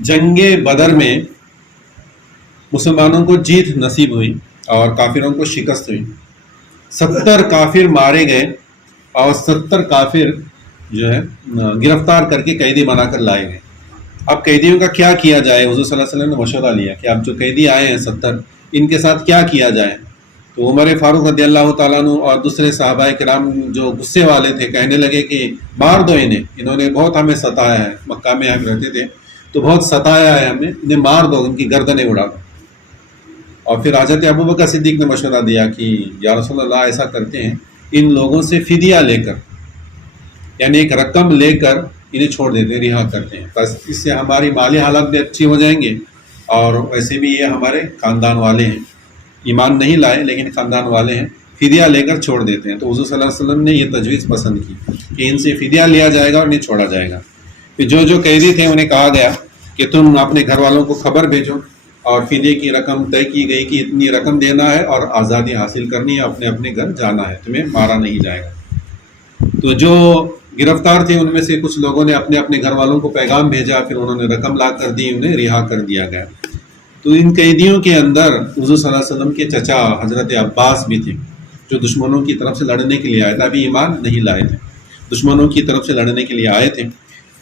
جنگ بدر میں مسلمانوں کو جیت نصیب ہوئی اور کافروں کو شکست ہوئی. 70 کافر مارے گئے اور 70 کافر جو ہے گرفتار کر کے قیدی بنا کر لائے گئے. اب قیدیوں کا کیا کیا جائے؟ حضور صلی اللہ علیہ وسلم نے مشورہ لیا کہ اب جو قیدی آئے ہیں 70 ان کے ساتھ کیا کیا جائے. تو عمر فاروق رضی اللہ تعالیٰ عنہ اور دوسرے صحابہ کرام جو غصے والے تھے کہنے لگے کہ مار دو انہوں نے بہت ہمیں ستایا ہے. مکہ میں ہم رہتے تھے تو بہت ستایا ہے ہمیں، انہیں مار دو، ان کی گردنیں اڑا دو. اور پھر حضرت ابوبکر صدیق نے مشورہ دیا کہ یا رسول اللہ ایسا کرتے ہیں ان لوگوں سے فدیہ لے کر، یعنی ایک رقم لے کر انہیں چھوڑ دیتے ہیں، رہا کرتے ہیں. بس اس سے ہماری مالی حالات بھی اچھی ہو جائیں گے اور ویسے بھی یہ ہمارے خاندان والے ہیں، ایمان نہیں لائے لیکن خاندان والے ہیں، فدیہ لے کر چھوڑ دیتے ہیں. تو حضور صلی اللہ علیہ وسلم نے یہ تجویز پسند کی کہ ان سے فدیہ لیا جائے گا اور انہیں چھوڑا جائے گا. پھر جو قیدی تھے انہیں کہا گیا کہ تم اپنے گھر والوں کو خبر بھیجو اور فدیے کی رقم طے کی گئی کہ اتنی رقم دینا ہے اور آزادی حاصل کرنی ہے، اپنے اپنے گھر جانا ہے، تمہیں مارا نہیں جائے گا. تو جو گرفتار تھے ان میں سے کچھ لوگوں نے اپنے اپنے گھر والوں کو پیغام بھیجا، پھر انہوں نے رقم لا کر دی، انہیں رہا کر دیا گیا. تو ان قیدیوں کے اندر حضور صلی اللہ علیہ وسلم کے چچا حضرت عباس بھی تھے جو دشمنوں کی طرف سے لڑنے کے لیے آئے تھے، ابھی ایمان نہیں لائے تھے، دشمنوں کی طرف سے لڑنے کے لیے آئے تھے.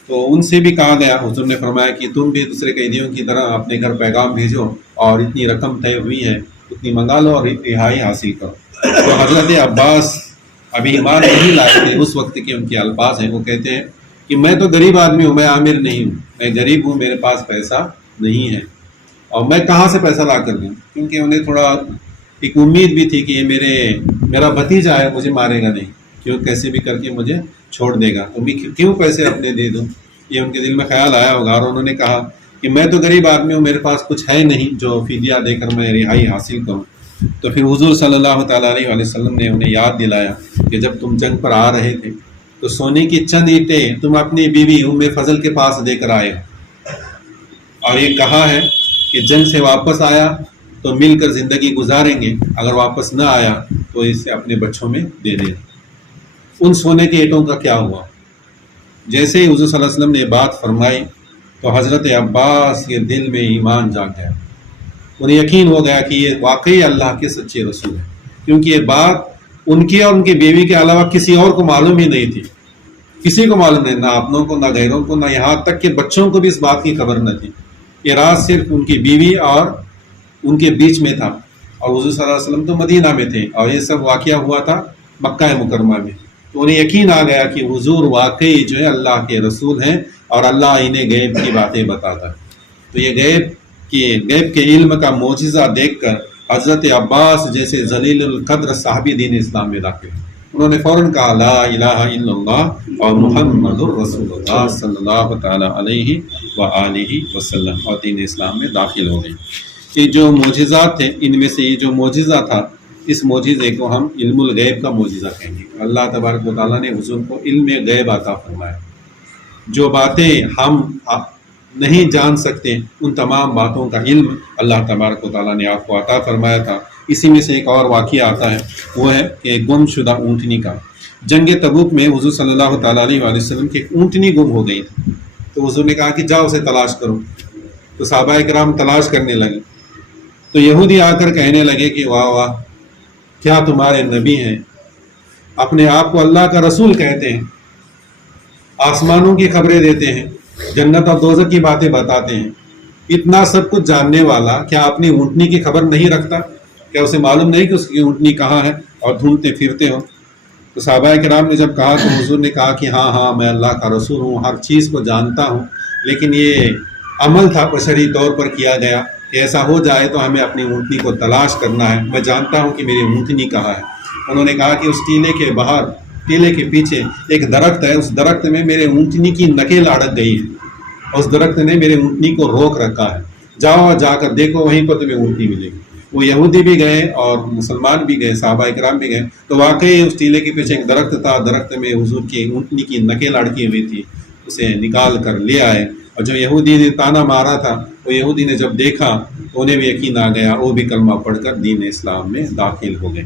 تو ان سے بھی کہا گیا، حضور نے فرمایا کہ تم بھی دوسرے قیدیوں کی طرح اپنے گھر پیغام بھیجو اور اتنی رقم طے ہوئی ہے اتنی منگا لو اور رہائی حاصل کرو. تو حضرت عباس ابھی ایمان نہیں لائے تھے، اس وقت کے ان کے الفاظ ہیں، وہ کہتے ہیں کہ میں تو غریب آدمی ہوں، میں عامر نہیں ہوں، میں غریب ہوں، میرے پاس پیسہ نہیں ہے اور میں کہاں سے پیسہ لا کر دوں، کیونکہ انہیں تھوڑا ایک امید بھی تھی کہ یہ میرا بھتیجا ہے، مجھے مارے گا نہیں، کیوں کیسے بھی کر کے مجھے چھوڑ دے گا، تو میں کیوں پیسے اپنے دے دوں. یہ ان کے دل میں خیال آیا ہوگا اور انہوں نے کہا کہ میں تو غریب آدمی ہوں، میرے پاس کچھ ہے نہیں جو فدیہ دے کر میں رہائی حاصل کروں. تو پھر حضور صلی اللہ تعالیٰ علیہ وسلم نے انہیں یاد دلایا کہ جب تم جنگ پر آ رہے تھے تو سونے کی چند اینٹیں تم اپنی بیوی ام فضل کے پاس دے کر آئے ہو، اور یہ کہا ہے کہ جنگ سے واپس آیا تو مل کر زندگی گزاریں گے، اگر واپس نہ آیا تو اسے اپنے بچوں میں دے دے. ان سونے کے اینٹوں کا کیا ہوا؟ جیسے ہی حضور صلی اللہ علیہ وسلم نے بات فرمائی تو حضرت عباس کے دل میں ایمان جاگ گیا، انہیں یقین ہو گیا کہ یہ واقعی اللہ کے سچے رسول ہیں، کیونکہ یہ بات ان کی اور ان کی بیوی کے علاوہ کسی اور کو معلوم ہی نہیں تھی، کسی کو معلوم نہیں، نہ اپنوں کو، نہ غیروں کو، نہ یہاں تک کہ بچوں کو بھی اس بات کی خبر نہ تھی. یہ راز صرف ان کی بیوی اور ان کے بیچ میں تھا، اور حضور صلی اللہ علیہ وسلم تو مدینہ میں تھے اور یہ سب واقعہ ہوا تھا مکہ مکرمہ میں. تو انہیں یقین آ گیا کہ حضور واقعی جو ہے اللہ کے رسول ہیں اور اللہ انہیں غیب کی باتیں بتاتا ہے. تو یہ غیب کے علم کا معجزہ دیکھ کر حضرت عباس جیسے ذلیل القدر صحابی دین اسلام میں داخل، انہوں نے فوراً کہا لا الہ الا اللہ اور محمد الرسول اللہ صلی اللہ تعالیٰ علیہ وآلہ وسلم، اور دین اسلام میں داخل ہو گئی. یہ جو معجزات تھے ان میں سے یہ جو معجزہ تھا، اس معجزے کو ہم علم الغیب کا معجزہ کہیں گے. اللہ تبارک و تعالیٰ نے حضور کو علم غیب عطا فرمایا، جو باتیں ہم نہیں جان سکتے ان تمام باتوں کا علم اللہ تبارک و تعالیٰ نے آپ کو عطا فرمایا تھا. اسی میں سے ایک اور واقعہ آتا ہے، وہ ہے کہ گم شدہ اونٹنی کا. جنگ تبوک میں حضور صلی اللہ تعالیٰ علیہ وآلہ وسلم کی ایک اونٹنی گم ہو گئی تھی. تو حضور نے کہا کہ جاؤ اسے تلاش کرو. تو صحابہ کرام تلاش کرنے لگے. تو یہودی آ کر کہنے لگے کہ واہ واہ، کیا تمہارے نبی ہیں، اپنے آپ کو اللہ کا رسول کہتے ہیں، آسمانوں کی خبریں دیتے ہیں، جنت اور دوزخ کی باتیں بتاتے ہیں، اتنا سب کچھ جاننے والا کیا اپنی اونٹنی کی خبر نہیں رکھتا؟ کیا اسے معلوم نہیں کہ اس کی اونٹنی کہاں ہے اور ڈھونڈتے پھرتے ہو؟ تو صحابہ کرام نے جب کہا تو حضور نے کہا کہ ہاں میں اللہ کا رسول ہوں، ہر چیز کو جانتا ہوں، لیکن یہ عمل تھا بشری طور پر کیا گیا کہ ایسا ہو جائے تو ہمیں اپنی اونٹنی کو تلاش کرنا ہے، میں جانتا ہوں کہ میری اونٹنی کہاں ہے. انہوں نے کہا کہ اس ٹیلے کے باہر، ٹیلے کے پیچھے ایک درخت ہے، اس درخت میں میرے اونٹنی کی نکیل اڑک گئی ہے، اس درخت نے میرے اونٹنی کو روک رکھا ہے، جاؤ جا کر دیکھو، وہیں پر تمہیں اونٹنی ملے گی. وہ یہودی بھی گئے اور مسلمان بھی گئے، صحابہ کرام بھی گئے. تو واقعی اس ٹیلے کے پیچھے ایک درخت تھا، درخت میں حضور کی اونٹنی کی نکیل اڑکی ہوئی تھی، اسے نکال کر لے آئے. اور جو یہودی نے تانا مارا تھا، وہ یہودی نے جب دیکھا تو انہیں بھی یقین آ گیا، وہ بھی کلمہ پڑھ کر دین اسلام میں داخل ہو گئے.